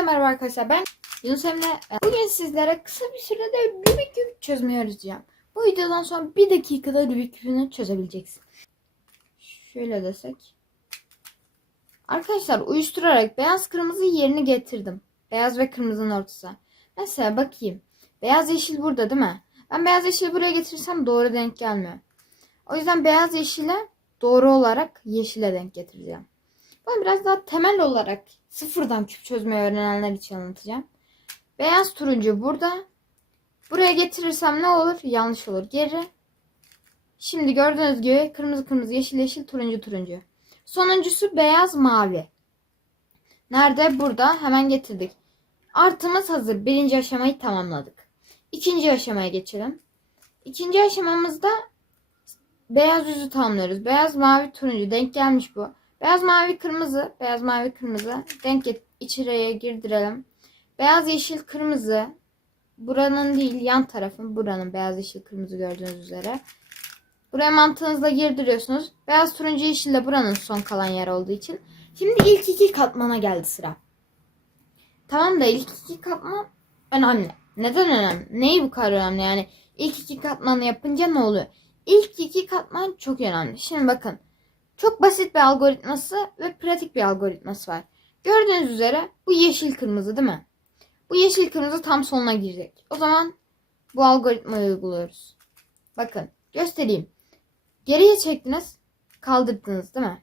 Hepinize merhaba arkadaşlar. Ben Yunus Emre. Bugün sizlere kısa bir sürede Rubik küp çözmeyi öğreteceğim. Bu videodan sonra bir dakikada Rubik küpünü çözebileceksin. Şöyle desek. Arkadaşlar uyuşturarak beyaz kırmızı yerini getirdim. Beyaz ve kırmızının ortası. Mesela bakayım. Beyaz yeşil burada değil mi? Ben beyaz yeşili buraya getirirsem doğru denk gelmiyor. O yüzden beyaz yeşile doğru olarak yeşile denk getireceğim. Ben biraz daha temel olarak sıfırdan küp çözmeyi öğrenenler için anlatacağım. Beyaz turuncu burada. Buraya getirirsem ne olur? Yanlış olur. Geri. Şimdi gördüğünüz gibi kırmızı kırmızı yeşil yeşil turuncu turuncu. Sonuncusu beyaz mavi. Nerede? Burada. Hemen getirdik. Artımız hazır. Birinci aşamayı tamamladık. İkinci aşamaya geçelim. İkinci aşamamızda beyaz yüzü tamamlıyoruz. Beyaz mavi turuncu denk gelmiş bu. Beyaz mavi kırmızı, beyaz mavi kırmızı denk et, içeriye girdirelim. Beyaz yeşil kırmızı buranın değil yan tarafın buranın beyaz yeşil kırmızı gördüğünüz üzere. Buraya mantığınızla girdiriyorsunuz. Beyaz turuncu yeşil de buranın son kalan yer olduğu için. Şimdi ilk iki katmana geldi sıra. Tamam da ilk iki katman önemli. Neden önemli? Neyi bu kadar önemli? Yani ilk iki katmanı yapınca ne oluyor? İlk iki katman çok önemli. Şimdi bakın. Çok basit bir algoritması ve pratik bir algoritması var. Gördüğünüz üzere bu yeşil kırmızı değil mi? Bu yeşil kırmızı tam sonuna girecek. O zaman bu algoritmayı uyguluyoruz. Bakın göstereyim. Geriye çektiniz, kaldırdınız değil mi?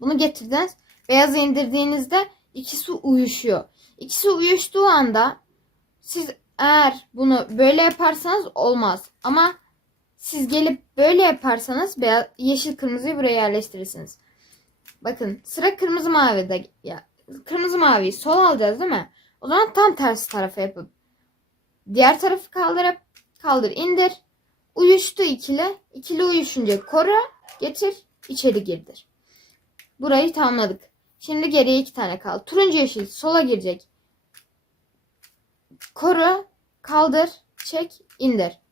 Bunu getirdiniz. Beyazı indirdiğinizde ikisi uyuşuyor. İkisi uyuştuğu anda siz eğer bunu böyle yaparsanız olmaz. Ama siz gelip böyle yaparsanız beyaz, yeşil kırmızıyı buraya yerleştirirsiniz. Bakın sıra kırmızı mavide. Ya, kırmızı maviyi sol alacağız değil mi? O zaman tam tersi tarafa yapıp diğer tarafı kaldırıp kaldır indir. Uyuştu ikili. İkili uyuşunca koru getir içeri girdir. Burayı tamamladık. Şimdi geriye iki tane kaldı. Turuncu yeşil sola girecek. Koru kaldır çek indir.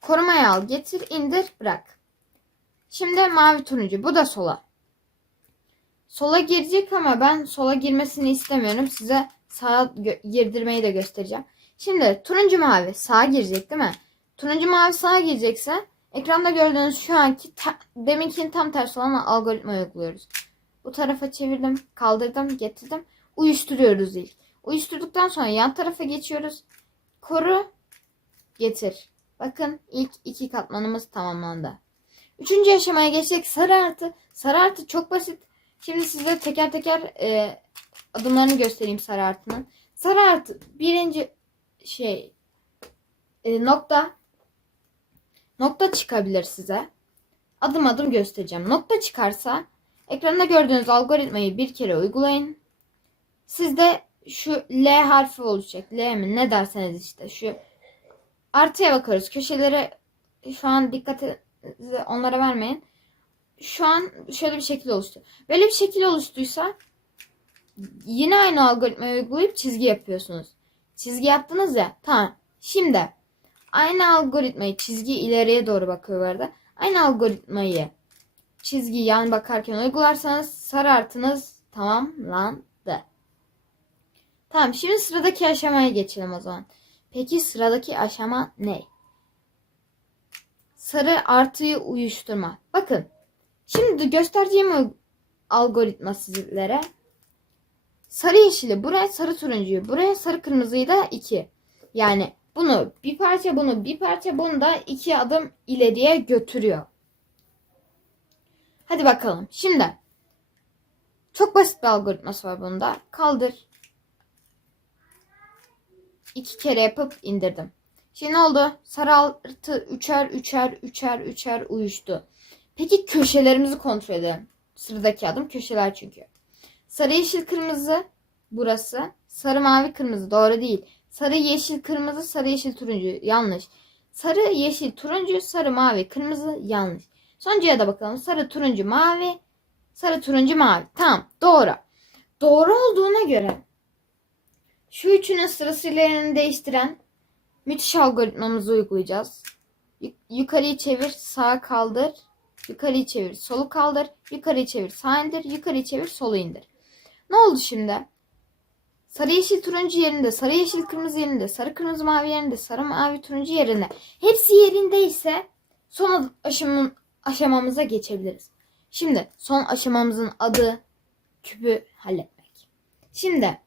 Korumaya al, getir, indir, bırak. Şimdi mavi turuncu. Bu da sola. Sola girecek ama ben sola girmesini istemiyorum. Size sağa girdirmeyi de göstereceğim. Şimdi turuncu mavi sağa girecek değil mi? Turuncu mavi sağa girecekse ekranda gördüğünüz şu anki ta, deminkinin tam tersi olan algoritmayı uyguluyoruz. Bu tarafa çevirdim, kaldırdım, getirdim. Uyuşturuyoruz ilk. Uyuşturduktan sonra yan tarafa geçiyoruz. Koru, getir. Bakın ilk iki katmanımız tamamlandı. Üçüncü aşamaya geçtik. Sarı artı. Sarı artı çok basit. Şimdi size teker teker e, adımlarını göstereyim sarı artının. Sarı artı birinci şey e, nokta nokta çıkabilir size. Adım adım göstereceğim. Nokta çıkarsa ekranda gördüğünüz algoritmayı bir kere uygulayın. Sizde şu L harfi olacak. L mi ne derseniz işte şu Artıya bakıyoruz. Köşelere şu an dikkati onlara vermeyin. Şu an şöyle bir şekil oluştu. Böyle bir şekil oluştuysa yine aynı algoritmayı uygulayıp çizgi yapıyorsunuz. Çizgi yaptınız ya. Tamam. Şimdi aynı algoritmayı çizgi ileriye doğru bakıyor bu. Aynı algoritmayı çizgi yan bakarken uygularsanız sarı artınız tamamlandı. Tamam şimdi sıradaki aşamaya geçelim o zaman. Peki sıradaki aşama ne? Sarı artıyı uyuşturma. Bakın. Şimdi göstereceğim algoritma sizlere. Sarı yeşili buraya sarı turuncuyu buraya sarı kırmızıyı da 2. Yani bunu bir parça bunu bir parça bunu da iki adım ileriye götürüyor. Hadi bakalım. Şimdi çok basit bir algoritması var bunda. Kaldır iki kere yapıp indirdim. Şimdi ne oldu? Sarı altı üçer üçer üçer üçer uyuştu. Peki köşelerimizi kontrol edelim. Sıradaki adım köşeler çünkü. Sarı yeşil kırmızı burası. Sarı mavi kırmızı doğru değil. Sarı yeşil kırmızı sarı yeşil turuncu yanlış. Sarı yeşil turuncu sarı mavi kırmızı yanlış. Sonuncuya da bakalım. Sarı turuncu mavi sarı turuncu mavi. Tamam doğru. Doğru olduğuna göre şu üçünün sırasıyla yerini değiştiren müthiş algoritmamızı uygulayacağız. Yukarıyı çevir, sağa kaldır. Yukarıyı çevir, solu kaldır. Yukarıyı çevir, sağ indir. Yukarıyı çevir, solu indir. Ne oldu şimdi? Sarı yeşil turuncu yerinde, sarı yeşil kırmızı yerinde, sarı kırmızı mavi yerinde, sarı mavi turuncu yerinde. Hepsi yerindeyse son aşamın, aşamamıza geçebiliriz. Şimdi son aşamamızın adı küpü halletmek. Şimdi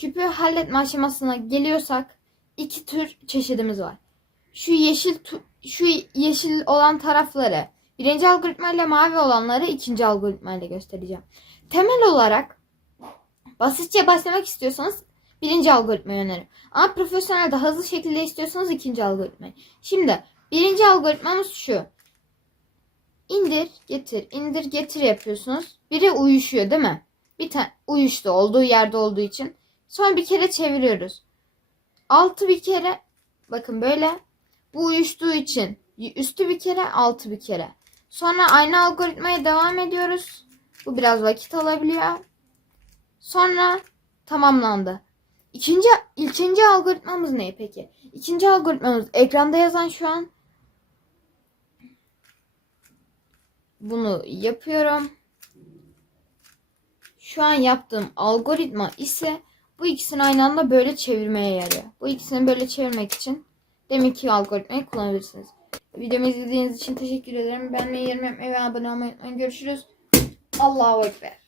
küpü halletme aşamasına geliyorsak iki tür çeşidimiz var. Şu yeşil şu yeşil olan tarafları birinci algoritma ile mavi olanları ikinci algoritma ile göstereceğim. Temel olarak basitçe başlamak istiyorsanız birinci algoritmayı öneririm. Ama profesyonel de hızlı şekilde istiyorsanız ikinci algoritmayı. Şimdi birinci algoritmamız şu. İndir, getir, indir, getir yapıyorsunuz. Biri uyuşuyor değil mi? Bir tane uyuştu olduğu yerde olduğu için. Sonra bir kere çeviriyoruz. Altı bir kere bakın böyle. Bu uyuştuğu için üstü bir kere, altı bir kere. Sonra aynı algoritmaya devam ediyoruz. Bu biraz vakit alabiliyor. Sonra tamamlandı. İkinci, ikinci algoritmamız ne peki? İkinci algoritmamız ekranda yazan şu an. Bunu yapıyorum. Şu an yaptığım algoritma ise bu ikisini aynı anda böyle çevirmeye yarıyor. Bu ikisini böyle çevirmek için demek ki algoritmayı kullanabilirsiniz. Videomu izlediğiniz için teşekkür ederim. Beğenmeyi, yorum yapmayı ve abone olmayı unutmayın. Görüşürüz. Allahu Ekber.